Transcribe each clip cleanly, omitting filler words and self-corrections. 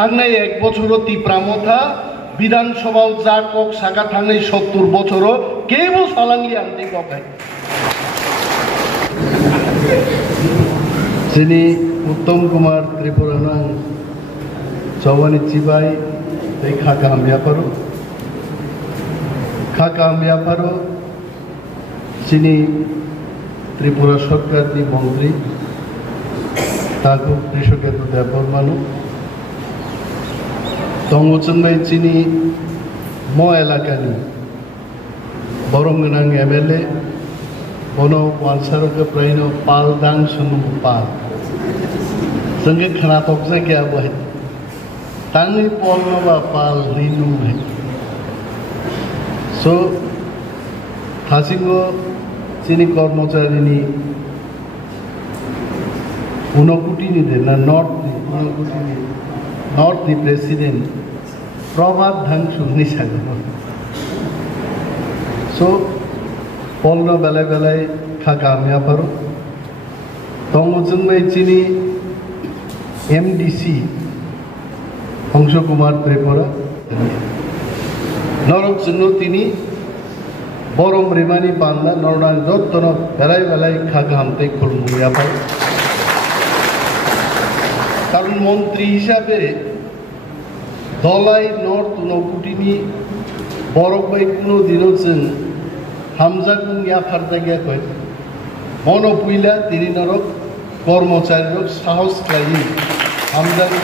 थांनाय 1 বছরও তিপ্রামথা বিধানসভাও যা কক সাকা थांनाय 70 বছরও কেবল সালাঙ্গি আনতে ককায় যিনি উত্তম কুমার ত্রিপুরানাং চৌবানি চিবাই এই খাকা হামিয়াপারো যিনি ত্রিপুরা সরকারনি মন্ত্রী তাকে কৃষকের ব্যাপার মানুষ দঙ্গচন্নাই যিনি ম এলাকানি বরংগনাং এমএলএ বন ওয়ানসারকে প্রায় পাল দাং সুनु पाल संगे खाना तोकसे क्या हुआ है तांगी पॉल नवा पाल रीनू है सो थासिंगो चीनी कर्मचारी नी उनकुटी नी दे ना नॉर्थ नी प्रेसिडेंट प्रभात धंग सुननी चाहिए सो पॉल न बेले खाकामिया परो तंगोजोंनाय चीनी एमडीसी हंस कुमार त्रिपुरा नरक जोंनो तिनी बरम रेमानी बांदा नरनां जत्तन बेलाय खागाहामते खुलमुया पाय कारण मंत्री हिसाबे दलाई नर्थ उनकुटिनी बरक बाय कुनो दिनो जों हामजाकुं याफारदा गया कय मन पुइला तिनी नरक कर्मचारी साहस खाई हामजाकुं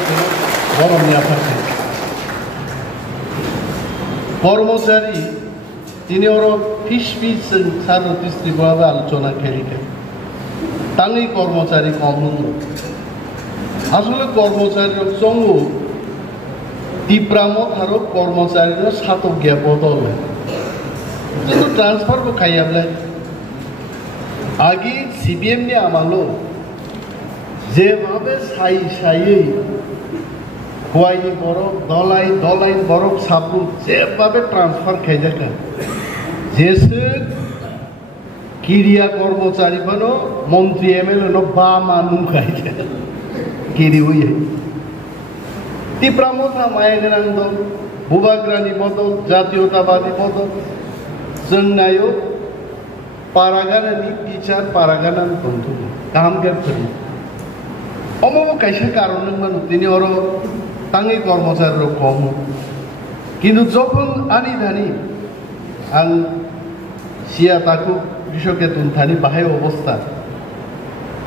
बरम याफारदा कर्मचारी তিনি ওর ফিস সার ত্রিপুরাবে আলোচনা খেলিতে তাঙ্গি কর্মচারী কম আসলে কর্মচারীর সঙ্গে তীব্রামত আর কর্মচারীর সাতক গিয়া বদল কিন্তু ট্রান্সফার কো খাইয়াবলে আগে সিবিএম নিয়ে আমালো যেভাবে সাই हुआई बरफ दलाई बरफ साबुन जेबाबे ट्रांसफार खाई जाका जैसे किरिया कर्मचारी बनो मंत्री एमएलए नो बा मानु खाई जाका किरी हुई है तीप्रामथा मायगरां दल बुबाग्रानी बदल जातीयतावादी बदल जोंनायो पारागानानि बिचार पारागानानि बंधु गाहाम गेफोरि अमो कायसे कारण मानु तिनि अरो तांगी कर्मचारी कम किन्तु जखन आनी धानी आं सिया ताकु कृषके तुनथानी बाहाय अवस्था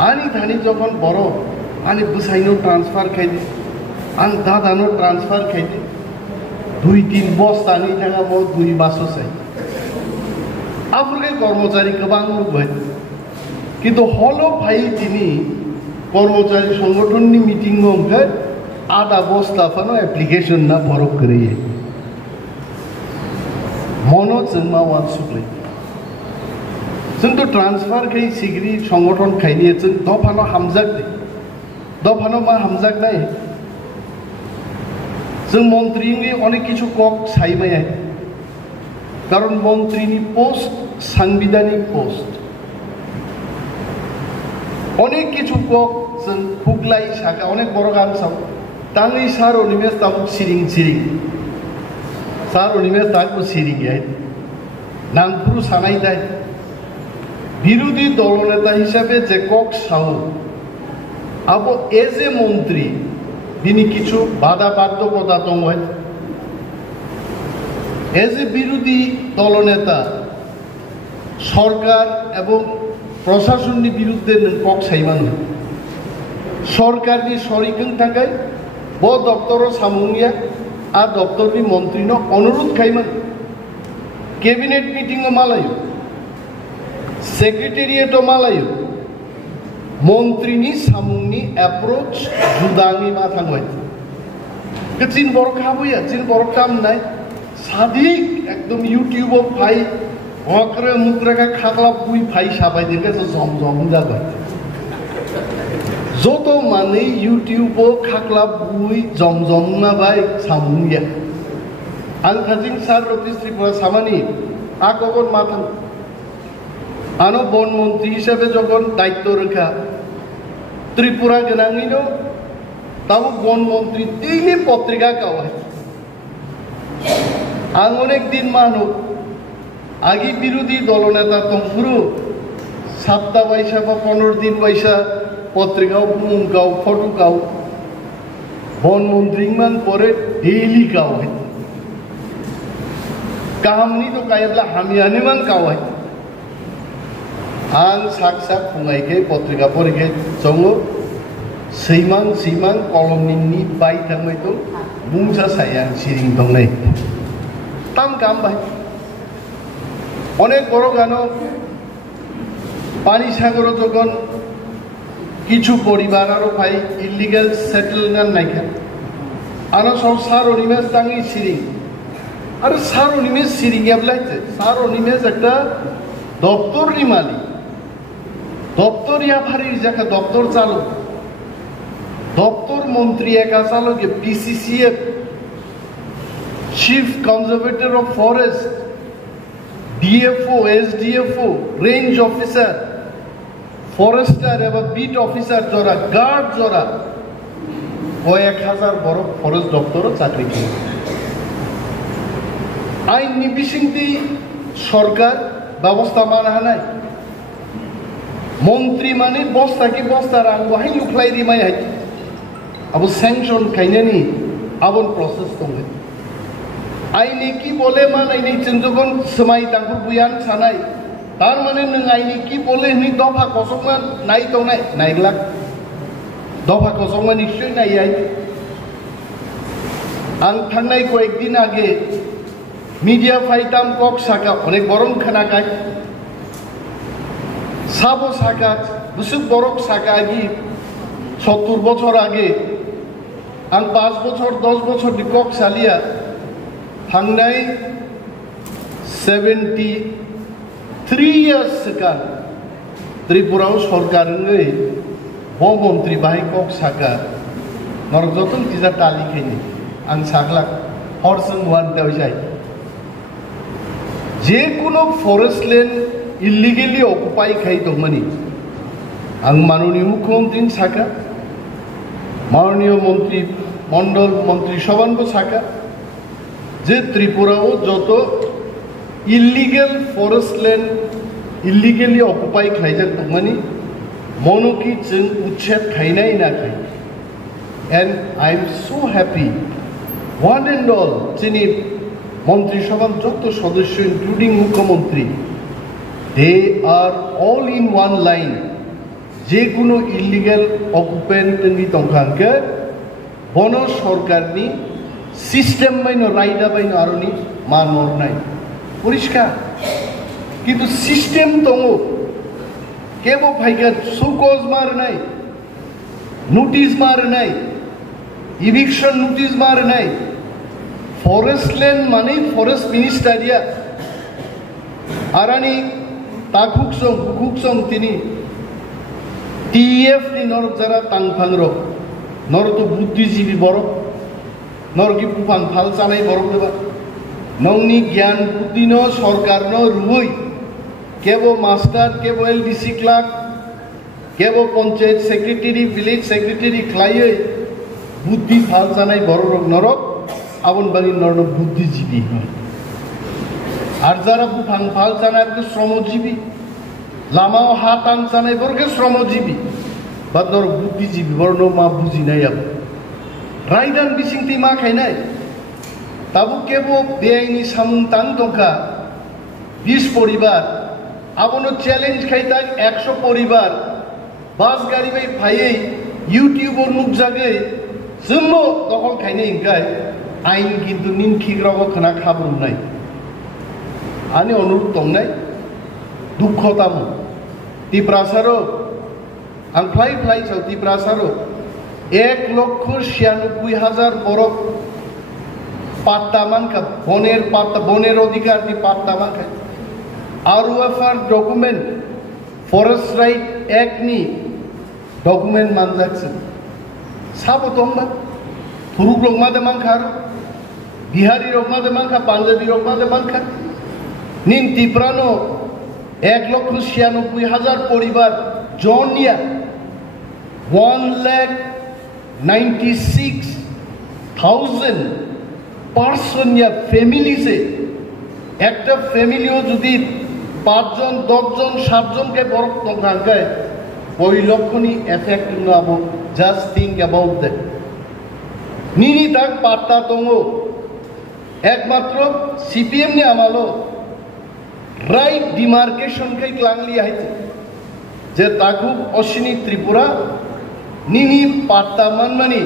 आनी धानी जखन बर आनी बुसाइनो ट्रांसफार खाइदे आं दादानो ट्रांसफार खाइदे 2-3 बस्तानी थाङा म 2 मासो चाइ आफुलके कर्मचारी गोबां नुबाय किन्तु हलो भाई दिनी कर्मचारी संगठननि मिटिंग ओंखाय आधा बस्ता फानो एप्लीकेशन ना बरफ करिए मनो जोंमा वान सुप्ले जों तो ट्रांसफार खाई सिग्री संगठन खाइनिए जों दफानो हामजाक दे दफानो मा हामजाक नाय जों मंत्रीनि अनेक किछु कक साइबाय कारण मंत्रीनि पोस्ट सांबिधानिक पोस्ट अनेक किछु कक जों फुगलाई साका अनेक बड़ गान साव तांगी सार अनिमेश ताबुक सिरिं सार अनिमेश ताबुक सिरिं है नांगपुरु सानाय दाय बिरोधी दलनेता हिसाबे जे कक साव आबो एज ए मंत्री बिनि किछु बाधा बाध्यकता दङ एज ए बिरोधी दलनेता सरकार एवं प्रशासननि बिरुद्धे नों कक साइमान सरकारनि सरिखों थाखाय ब दफ्तर सामुंगिया आ दफ्तरनि मंत्रीनो अनुरोध खाइमान कैबिनेट मीटिंग मालायो सेक्रेटेरिएट मालायो मंत्रीनि सामुंनि एप्रोच जुदांगी मा थांबाय चिन बर खाबुया चिन बर काम नाय सादिक एकदम यूट्यूब फाइ हकरे मुक्रेका खाखला बुई फाइ साबाय देखे जम जाबाय जो तो माने यूट्यूब खाखला बुई जम ना भाई सामुंगिया आं थाजिं सार रतीश त्रिपुरा सामानि आगन माथां आनो बन मंत्री हिसाबे जखन दायित्व रखा त्रिपुरा गोनाङैनो তাও বনমন্ত্রী ডেইলি পত্রিকা কাওয়ায় আং অনেক দিন মানুষ আগে বিরোধী দলনেতা তংফুরু সপ্তাহ পয়সা বা 15 দিন পয়সা পত্রিকাও মুম গাও ফটো গাও বনমন্ত্রী মান পরে ডেইলি কাওয়ায় কাহামনি তো কায়ब्ला হামিয়ানি মান কাওয়ায় आं साक फुंगायखे पत्रिका पढ़िखे जंगो सैमां कलमनि बाय थांबाय दं बुंसा सायां सिरिं दंनाय ताम गामबाय अनेक बड़ गानो पानी सागर যখন কিছু পরিবার আরো ভাই ইলিগাল সেটেলমেন্ট নাইখা আনো সব সারনিমেজ দাঙ্গি সিরিং আর সারনিমেজ সিরিং এবলাইছে সারনিমেজ একটা দপ্তরনি মালিক দপ্তর ইয়াফারির জায়গা দপ্তর চালক দপ্তর মন্ত্রী একা চালকে PCCF chief conservator of forest DFO এসডিএফও range officer Forster এবং বিট অফিসার যারা গার্ড যারা কয়েক হাজার বড় ফরেস্ট দপ্তরও চাকরি করে আইন নিবিসিংতি সরকার ব্যবস্থা মানা নাই মন্ত্রী মানে বস্তা কি বস্তা রাঙ্গো হাই লুকলাই রিমাই হাই আবু স্যাংশন খাইনানি আবন প্রসেস দङ আইনি কি বলে মানে আইনি যখন সমাই তাঙ্কুর বুয়ান সানাই তার মানে নों আইনি কি বলে নি দফা কসংমা নাই দंनाय নাইগলা দফা কসংমা নিশ্চয় নাই আই আং থাंनाय কয়েকদিন আগে মিডিয়া ফাইতাম কক সাকা অনেক গরম খানাকায় সাবো সাকা বুসুক বরক সাকা আগি 70 বছর আগে আং 5 বছর 10 বছর দি কক সালিয়া থাंनाय 73 ইয়ার্স সিকান ত্রিপুরাও সরকারङै মন্ত্রী বাহাই কক সাকা নরক যতন তিজা টালি খাইনি আং সাগলা হরসং ওয়ান দেও যাই যে কোনো ফরেস্ট ল্যান্ড ইলিগেলি অকুপাই খাই দंमोन आं माननीय मुख्यमंत्री साका माननीय मंत्री मंडल मंत्री सभानबो साका जे त्रिपुराओ जत इलिगेल फरेस्ट लैंड इलिगेली अकुपाई खाइजाक दंमोन मनोकी जों उच्छेद खाइनाय ना खाइ and I am so happy one and all जोंनि मंत्री सभान जत सदस्य इनक्लूडिंग मुख्यमंत्री they are all in one line जे कोनो इलिगेल अकुपेंट नि दंखांके बन सरकारनि सिस्टेम बायनो रायदा बायनो आरोनि मान हरनाय परिष्कार किन्तु सिस्टेम दङ केबो फाइगोन सुकज मारनाय नोटिस मारनाय इविक्शन नोटिस मारनाय फरेस्ट लैंड माने फरेस्ट मिनिस्टारिया आरानि ताकुकसं तिनी टीएफ नि नरक जरा तांफांग्र नर तो बुद्धिजीवी बरक नर की पुफान फाल जानाय बरक देबा नंनि ज्ञान बुद्धि न सरकार न रुई केबो मास्टर केबो एलडीसी क्लार्क केबो पंचायत सेक्रेटारी विलेज सेक्रेटारी खलायै बुद्धि फाल जानाय बरक नरक आबन बानि नरनो बुद्धिजीवी আর যারা বুফাং ফাল জানায় শ্রমজীবী লামাও হাত আন জানায় বরকে শ্রমজীবী বা নর বুদ্ধিজীবী বর্ণ মা বুঝি নাই আব রাইদান বিসিংতি মা খাইনাই তাবু কেবো বেআইনি সামুং তাং দঙ্কা 20 পরিবার আবনো চ্যালেঞ্জ খাইতাক 100 পরিবার বাস গাড়ি বাই ফাইয়ে ইউটিউবর মুখ জাগে জম্মো দখল খাইনে ইনকাই আইন কিন্তু নিনখিগ্রব খানা খাবরু নাই आनी अनुरोध दंनाय दुखताम तिप्रासारो आं फ्लाइ फ्लाइ साव तिप्रासारो 1,96,000 बरफ पाट्टा मानखा बनेर पाट्टा बनेर अधिकार नि पाट्टा मानखा आरओएफआर डकुमेंट फरेस्ट राइट एक्ट नि डकुमेंट मानजाकसो साबो दंबा थुरुक रंमादे मानखा बिहारी रंमादे मानखा पांजाबी रंमादे मानखा निन तिप्रानो 1,96,000 परिवार जनिया 1,00,000 96,000 পার্সন या ফ্যামিলিসে একটা ফ্যামিলিও যদি 5 জন 10 জন 7 জনকে বরফ তঙ্গায় ওই লক্ষণই এফেক্ট নাবো জাস্ট থিঙ্ক অ্যাবাউট দ্যাট নিনি তাক পাত্তা তঙ্গো একমাত্র সিপিএম নে আমালো রাইট ডিমার্কেশন কে ক্লাংলি আইছে যে তাকু অশ্বিনী ত্রিপুরা নিনি পাত্তা মানমানি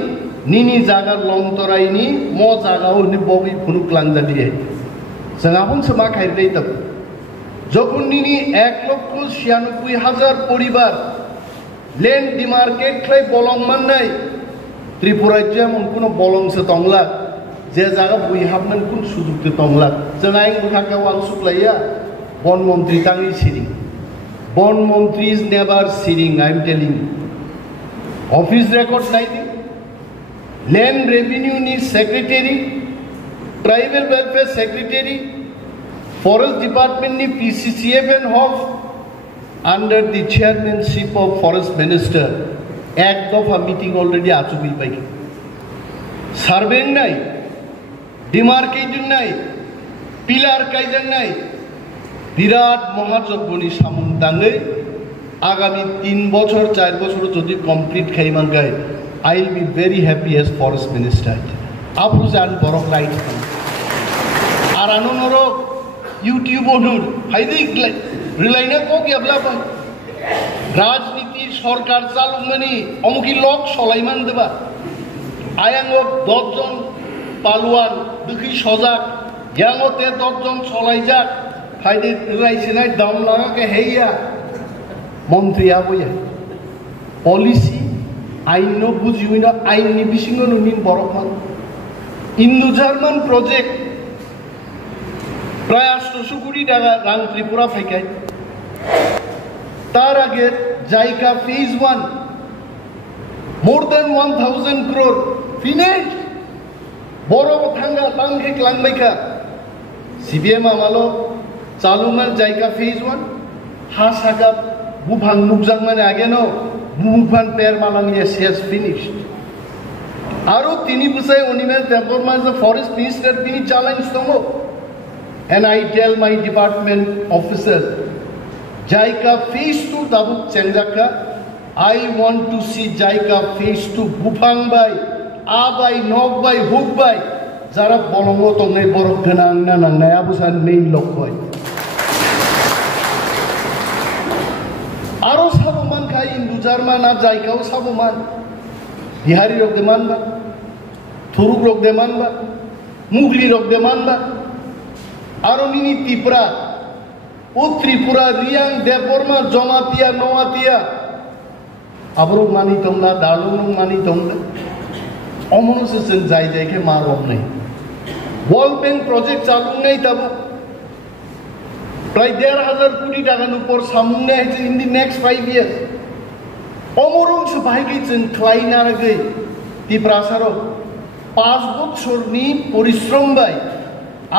নিনি জাগার লংতরাইনি ম জাগাও নি বগি ফুনু ক্লাংজা দিয়ে জাগাবন সমা খাইতেই তব যখন নিনি 1,96,000 পরিবার ল্যান্ড ডিমার্কেট খাই বলং মাননাই ত্রিপুরায় যেমন কোনো বলংসে তংলা যে জায়গা বই হাবনান কোন সুযোগতে তংলা जों आइ मुखाके वान सुप्लाया बन मन्त्री ताङि सिरिं बन मन्त्री इज नेभार सिरिं I am telling office record नाइदि लैंड रेवेन्यू नि secretary tribal welfare secretary forest department नि PCCF and HoFF under the chairmanship of forest minister एक दफा मीटिंग ऑलरेडी आचुबी पाई सार्वेइंग नाई डिमार्केटिंग नाई पिलार कायजन नाई বিরাট মহাযজ্ঞনি সামুং দাঙ্গै আগামী 3 বছর 4 বছর যদি কমপ্লিট খাইমান গায় I will be very happy as forest minister আপু জান বরক লাইট আর আননর ইউটিউব অনুর ফাইদি রিলাইনা কো গেবলা পাই রাজনীতি সরকার চালুমানি অমুকি লোক সলাইমান দেবা আয়াঙ্গ 10 জন পালুয়ান দুকি সজাগ ইয়াঙ্গতে 10 জন সলাইজাক फायदे रायसिनाय दाम लगा के हैया मंत्री आबोया पॉलिसी आइन नो बुझिविना आइन नि बिसिङो नुनिन बरकमान इन्दु जार्मान प्रोजेक्ट प्राय 800 कोटी टाका रां त्रिपुरा फाइकाय तार आगे जायका phase 1 more than 1000 crore finish बरो थांगा तांगे क्लांगबायका सीबीएम आमालो चालुमान जायगा फेज 1 हा सागा बुभां मुगजां माने आगेनो बुभां पेर मालांग yes has finished आरो तिनी बुसाय ओनिमेल देबरमा ज फॉरेस्ट मिनिस्टर तिनी चैलेंज दंगो and I tell my department officer जायगा फेज 2 दाबु चेंजाका I want to see जायगा फेज 2 बुभां बाय आबाय नक बाय हुक बाय जारा बलंगो तंगै बरफ गोनां ना नांनाया बुसान मेन लक्ष्य आरो साबमान खाय इन्दु जार्मान आ जायगाव साबमान बिहारी रक देमान बा थुरुक रक देमान बा मुगली रक देमान बा आरो मिनि त्रिपुरा ओ त्रिपुरा रियां देबरमा जमातिया नवातिया आबरो मानि तंला दालुन मानि तंला अमनसे जों जाय जायके मारब नै वर्ल्ड बैंक प्रोजेक्ट चालू नै तब प्राय 1,500 कोटी टाकानि ऊपर सामुंनाय इन दि नेक्स्ट 5 years अमरं से बाहायगै जों ख्लायना गै तिप्रासारो 5 बछरनि परिश्रम बाय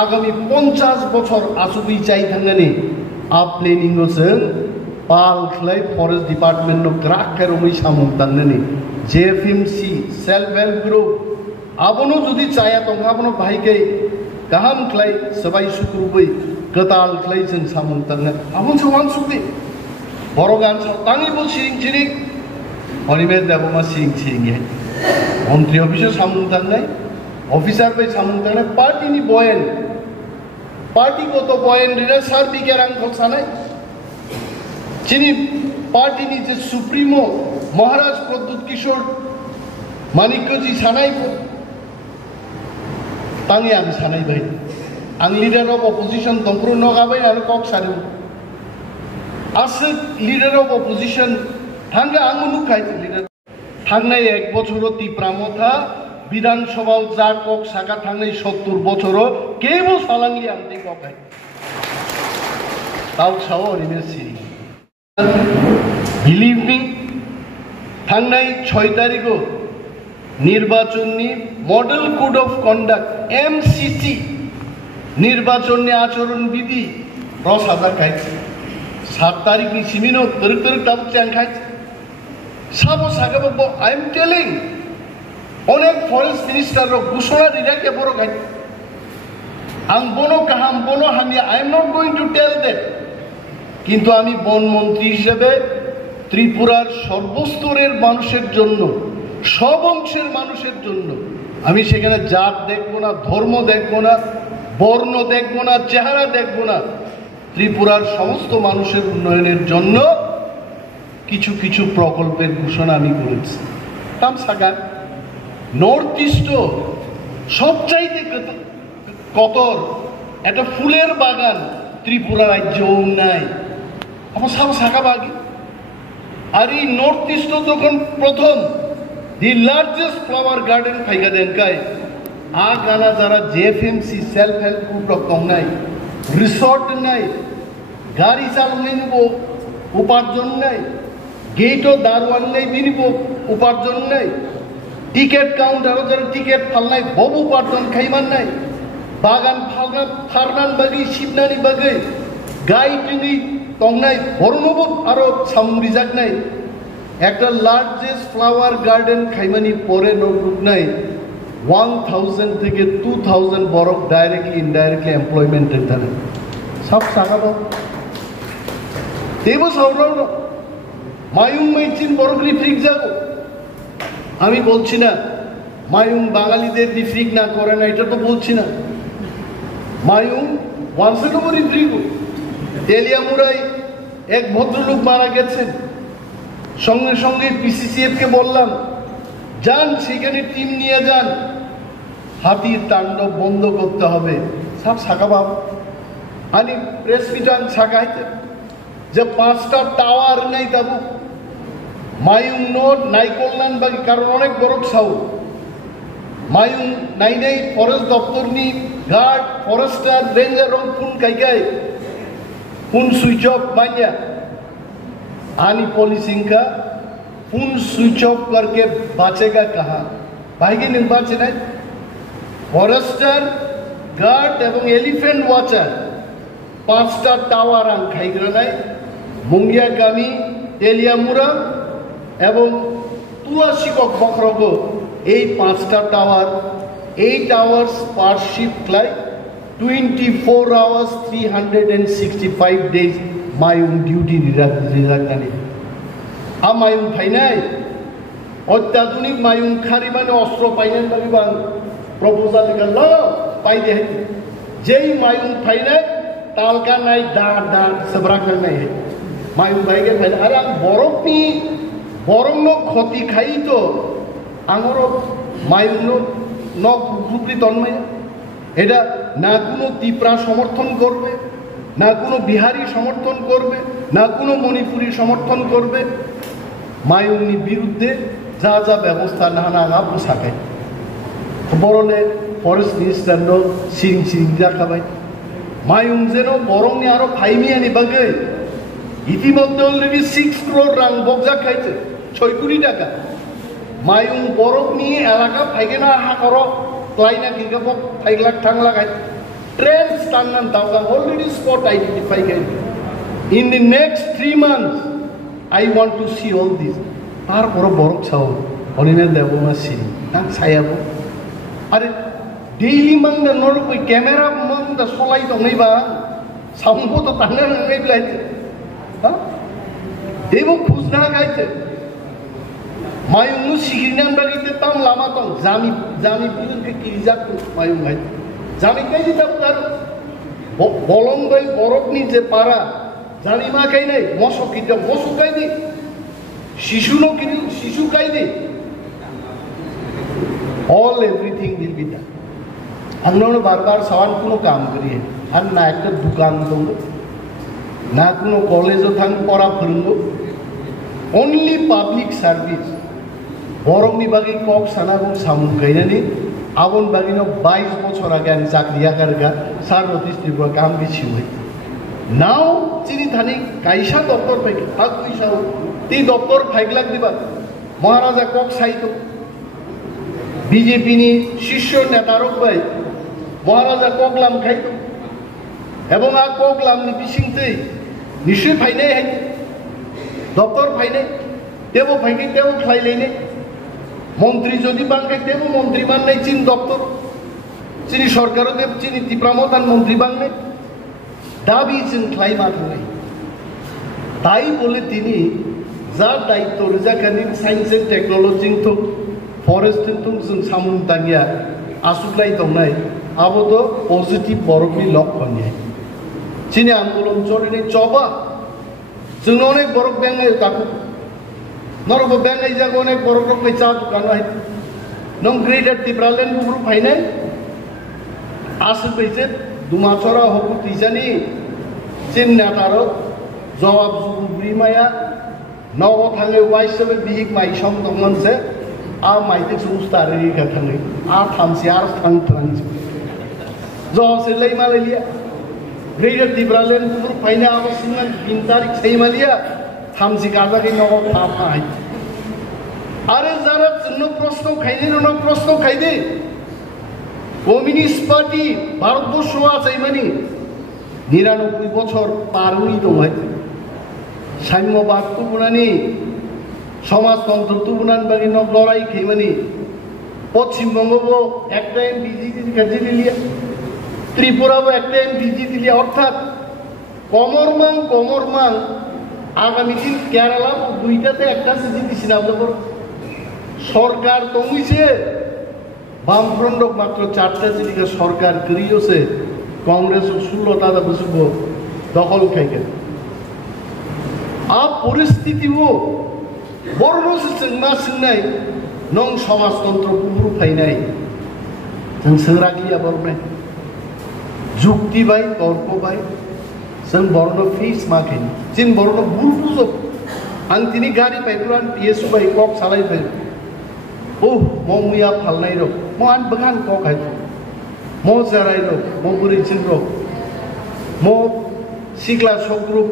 आगामी 50 बछर आसुबि जाय थांगानि आ प्लेनिंग जों पाल ख्लाय फरेस्ट डिपार्टमेंट नो ग्राक करमै सामुं तांनानि जेएफएमसी सेल्फ हेल्प ग्रुप आबनो जुदि चाया तंगाबनो बाहायगै गाहाम ख्लाय सबाय सुक्रुबै गताल ख्लाय जों सामुं तांना आबन सवान सुक्ति बरगान तांनि बो सिरिं सिरिं हरिमेल देबमा सिरिं सिरिं मंत्री अफिसआव सामुं तांनाय अफिसार बाय सामुं तांनाय पार्टीनि बयान पार्टीगत बयान लिरना सार बिगेरां खसानाय चिनि पार्टीनि जे सुप्रीमो महाराज प्रद्युत किशोर मानिक्य जी सानाय तांगे आं सानाय बाय आं लीडर ऑफ ऑपोजिशन दंप्रो नगाबाय आरो कक सानो आसो लीडर ऑफ ऑपोजिशन थांगा आं नुखाय लीडर थांनाय 1 बछरो तिप्रामथा विधानसभा जा कक साका थांनाय 70 बछरो केबो सालांगि आं ते ककाय ताव साव ओरैनो सिरि बिलीव मी थांनाय 6 तारिखो निर्वाचननि model code of conduct MCC निर्वाचननि आचरण विधि रस हाजार खाय 7 तारिखनि सिमिनो तरक तरक दाबो चांखाय साबो सागाबो आई एम टेलिंग অনেক ফরেস্ট মিনিস্টাররা ঘোষণা দিলে বড় গাই আং বনো কাহাম বনো হামি I am not going to tell that কিন্তু আমি বনমন্ত্রী হিসেবে ত্রিপুরার সর্বস্তরের মানুষের জন্য সব অংশের মানুষের জন্য আমি সেখানে জাত দেখবো না, ধর্ম দেখবো না, বর্ণ দেখবো না, চেহারা দেখবো না, ত্রিপুরার সমস্ত মানুষের উন্নয়নের জন্য কিছু কিছু প্রকল্পের ঘোষণা আমি করেছি। সাগার নর্থ ইস্ট সবচাইতে কতর একটা ফুলের বাগান ত্রিপুরা রাজ্যও নাই, আমার সব শাখা বাগি। আর এই নর্থ ইস্ট যখন প্রথম দি লার্জেস্ট ফ্লাওয়ার গার্ডেন ফাইগা দেন কায় গানা যারা জেএফএমসি সেলফ হেল্প গ্রুপ রকম নাই, রিসর্ট নাই, গাড়ি চালানো নিব উপার্জন নাই, গেটও দারোয়ান নেই বিনিব উপার্জন নাই, টিকিট কাউন্টারও যারা টিকিট ফালনাই বব উপার্জন খাইমান নাই, বাগান ফারনান বাগি শিবনানি বাগে গাই টিঙ্গি তংনাই বরণব আরো সামরিজাক নাই। একটা লার্জেস্ট ফ্লাওয়ার গার্ডেন খাইমানি পরে নৌরূপ নাই 1000 থেকে 2000 বরফ ডাইরেক্টলি ইনডাইরেক্টলি এমপ্লয়মেন্টের ধারে সব সাগাবো দেব সৌরভ মায়ুং মাইচিন বরফ রিফ্রিক যাবো। আমি বলছি না মায়ুং বাঙালিদের রিফ্রিক না করে না, এটা তো বলছি না। মায়ুং ওয়ান্সের উপর রিফ্রিক। তেলিয়ামুড়ায় এক ভদ্রলোক মারা গেছেন, সঙ্গে সঙ্গে পিসিসিএফ কে বললাম যান সেখানে টিম নিয়ে যান, হাতির তাণ্ডব বন্ধ করতে হবে। সব শাখা বাব আনি প্রেস মিটান শাখাইতে যে 5টা টাওয়ার নাই তাবু মায়ুং নোট নাই কল্যাণ বাকি কারণ অনেক বড় ছাউ মায়ুং নাই নাই ফরেস্ট দপ্তর নি গার্ড ফরেস্টার রেঞ্জার রং ফুন কাইগাই ফুন সুইচ অফ मान्या आनी पॉलिसिंग का फोन स्विच ऑफ करके बाँचेगा कहाँ भाई नहीं बाँचे नहीं। फॉरेस्टर गार्ड एवं एलिफेंट वॉचर 5टा टावर आं खाईग्रा नहीं मुंगिया गामी तेलियामुरा एवं तुलासीকক बखरगो এই 5টা tower 8 hours per shift flight 24 hours 365 days मायुं डिउटी रिजाक्तानि आ मायुं फाइनाय अत्याधुनिक मायुं खारि माने अस्त्र पाइनान बागैबा प्रपोजाल गल्ल पाइदे जेई मायुं फाइनाय तालका नाय दार दार सबराखा नाय मायुं बाइगे फाइनाय आरो आं बरफनि बरमनो क्षति खाइ तो आंगरो मायुंनो न ग्रुपनि तन्मय এটা না কোনো ত্রিপুরা সমর্থন করবে, না কোনো বিহারি সমর্থন করবে, না কোনো মণিপুরি সমর্থন করবে। মায়ুংনি বিরুদ্ধে যা যা ব্যবস্থা না না পোশাকায় বরলে ফরেস্ট মিনিস্টার নো সিং সিং দেখাবাই মায়ুং যেন বরংনি আরো ফাইমিয়ানি বাগে ইতিমধ্যে অলরেডি 6 crore রাং বকজা খাইছে 6 কোটি টাকা। মায়ুং বরফ নিয়ে এলাকা ফাইগে না হা করো Klaina kingapok thailak thanglak train standan tawang already spot identify gain. In the next 3 months, I want to see all this. Tar poro borok chao, onine debo ma see. Tang saya bo. Are daily mang da nor koi camera mang da solai to ngai ba. Sound bo to tangan ngai blai. Ha? Debo khujna gaite. मायुं सिगिरनान बागीते ताम लामा तंग जामी जामी बुजुन के किरिजाक मायुं गाय जामी कई तब तार बलम गई बरफनी जे पारा जामी मा कई नहीं मसो किजो मसो कई दी शिशु नो किरि शिशु कई दी all everything will be done। हम लोग बार-बार सवाल कुनो काम करिए हम ना एक दुकान दोंगो ना कुनो कॉलेजो थांग पढ़ा फरंगो only public service বরংনি বাগি কক সানা এবং সামুন গাইনানি আবন বাগিনো 22 বছর আগে আমি চাকরি আকারগা সার নথিস ত্রিপুরা কাম গেছি হই নাও চিনি থানি কাইসা দপ্তর পাইকে হাক পয়সাও তি দপ্তর ফাইগলাক দিবা মহারাজা কক সাইতো বিজেপি নি শীর্ষ নেতারক ভাই মহারাজা koklam খাইতো এবং আ koklam নি বিসিংতে নিশ্চয় ফাইনাই হাই দপ্তর ফাইনাই তেবো ফাইকে তেবো খাইলেইনে মন্ত্রী যদি বাংলায় দেব মন্ত্রী বাংলায় চীন দপ্তর চিনি সরকারও দেব চিনি তীব্রামতান মন্ত্রী বাংলায় দাবি চিন খাইমা থানাই তাই বলে তিনি যা দায়িত্ব রোজাখানি সায়েন্স एंड टेक्नोलॉजी तो फरेस्ट तो जों सामुन दानिया आसुग्लाय दंनाय आबोद पजिटिव बरफनि लक्षण चिनि आंदोलन चलिनाय चबा जों अनेक बरफ बेंगाय ताकु नरब बेंगाय जागो अनेक बरफ रखनाय चा दुकान हाय नों ग्रेटर तिब्रालेन बुब्रु फायनाय आसु बैसे दुमाचरा हकु तिजानि चिन नातारो जवाब जुब्रिमाया नव थाङो वाइसबो बिहिक माइसं दंमोनसे आ माइते सुस्तारि का थाङो आ थामसे आर थां थांस जसे लैमालिया ग्रेटर तिब्रालेन बुब्रु फायना आबसिङान 3 तारिख सैमालिया थामसे गाजाखै नव थाफाय आरो जारा जोंनो प्रश्न खायदे कमिउनिस्ट पार्टी भारतबर्षआ चाइमानि 99 বছর पारुई दंहाय साम्यबाद तुबुनानि समाजतंत्र तुबुनानि बागै नग लड़ाई खैमानि पश्चिम बंगबो एक एमपि जिति दिलिया त्रिपुराबो एक एमपि जिति दिलिया अर्थात कमरमां आगामी दिन केराला दुईटाते एकटासे जितिसिना जाबो सरकार दंइसे बामफ्रंट मात्र 4टा जिल्ला सरकार करियोसे कांग्रेस 16टा बसुबो दखल खाइगे आ परिस्थिति वो बर्न जोंमा सोंनाय नों समाजतंत्र बुब्रु फायनाय जों सोंरागिया बरनाय जुक्ति बाय तर्क बाय जों बर्न फेस माखै जिन बर्न भुल बुजब आं दिनै गारि पाइपुरान पिएस बाय कक सालाय फाय ओ म मुया फालनाय र म आन बखान कक हाय म जाराय र म बुरै चिन र म सिग्ला सग्रु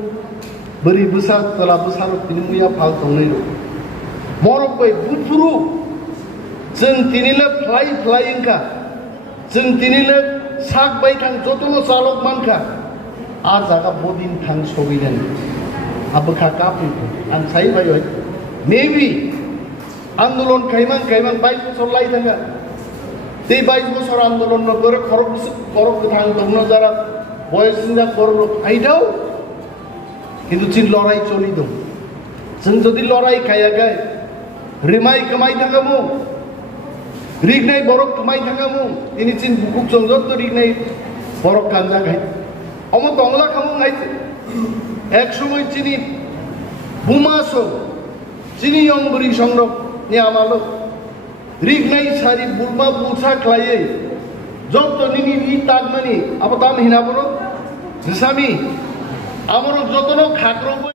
बरी बुसा तला बुसा र तिनि मुया फाल दंनाय र मरक बाय बुथुरु जों तिनिले फ्लाइंका जों तिनिले साग बाय थां जतल चालक मानखा आ जागा बदिन थां सगैनान आबखा कापु आं साइ बाय मेबी आंदोलन खाइमान 22 বছর লাই थाङा ते 22 বছর आंदोलन न गर खरक थां दंना जारा बयसिंदा करल आइदाव किन्तु चिन लड़ाई चली दं जों जदि लड़ाई खायाखै रिमाय कमाय थाङामु रिगनाय बरक कमाय थाङामु दिनै चिन बुकुक जंजत रिगनाय बरक गांजा गाय अम तंगला खामु गाय एक समय चिनी बुमासो चिनी यंबरी संरक नियामालो रिगनाय सारि बुलमा बुलसा खलायै जत निनि इ तागमानि अब ताम हिनाबरो जिसामी आमरो जतनो खाक्रो